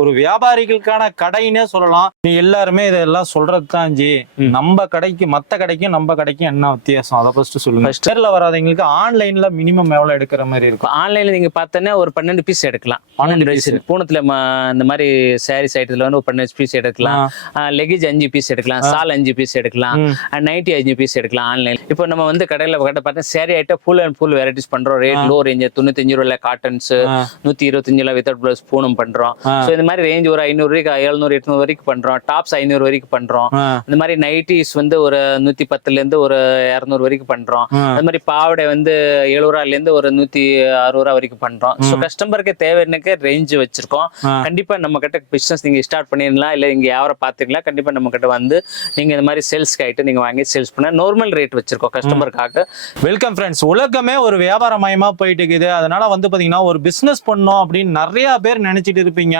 ஒரு வியாபாரிகளுக்கான கடைன்னே சொல்லலாம். நீ எல்லாருமே இதெல்லாம் சொல்றதுதான் ஜி. நம்ம கடைக்கு மத்த கடைக்கும் நம்ம கடைக்கும் என்ன வித்தியாசம் அதை ஃபர்ஸ்ட் சொல்லுங்க. நேர்ல வராதவங்களுக்கு ஆன்லைன்ல மினிமம் எவ்வளவு எடுக்கிற மாதிரி இருக்கும்? ஆன்லைன்ல நீங்க பார்த்தோன்னா ஒரு 12 பீஸ் எடுக்கலாம். 12 piece. பூனத்துல இந்த மாதிரி சாரீஸ் ஐட்டத்துல வந்து ஒரு 12 பீஸ் எடுக்கலாம். லெகிஜ் 5 பீஸ் எடுக்கலாம். சால் 5 பீஸ் எடுக்கலாம். நைட்டி 5 பீஸ் எடுக்கலாம் ஆன்லைன். இப்போ நம்ம வந்து கடையில பார்த்தா sorry item full and full varieties பண்றோம். ரேட் லோ ரேஞ்ச் 95 ரூபாய் காட்டன்ஸ், 125 வித்தவுட் பிளவுஸ் பூனம் பண்றோம். ஸோ இந்த மாதிரி ரேஞ்ச் ஒரு 500 வரைக்கும் 700 800 வரைக்கும் பண்றோம். டாப்ஸ் 500 வரைக்கும் பண்றோம். இந்த மாதிரி நைட்டிஸ் வந்து ஒரு 110ல இருந்து ஒரு 200 வரைக்கும் பண்றோம். அது மாதிரி பாவடை வந்து 70 ரூபாயில இருந்து ஒரு 160 ரூபாய் வரைக்கும் பண்றோம். ஸோ கஸ்டமருக்கு தேவைக்கு ரேஞ்ச் வச்சிருக்கோம். கண்டிப்பா நம்ம கிட்ட பிசினஸ் நீங்க ஸ்டார்ட் பண்ணிடலாம். இல்ல நீங்க யாரை பாத்துக்கலாம். கண்டிப்பா நம்ம கிட்ட வந்து நீங்க இந்த மாதிரி சேல்ஸ்க்கு ஆயிட்டு நீங்க வாங்கி சேல்ஸ் பண்ண நார்மல் ரேட் வச்சிருக்கோம் கஸ்டமருக்காக. Welcome friends. உலகமே ஒரு வியாபாரமயமா போயிட்டு இருக்குது. அதனால வந்து பாத்தீங்கன்னா ஒரு பிசினஸ் பண்ணோம் அப்படின்னு நிறைய பேர் நினைச்சிட்டு இருப்பீங்க.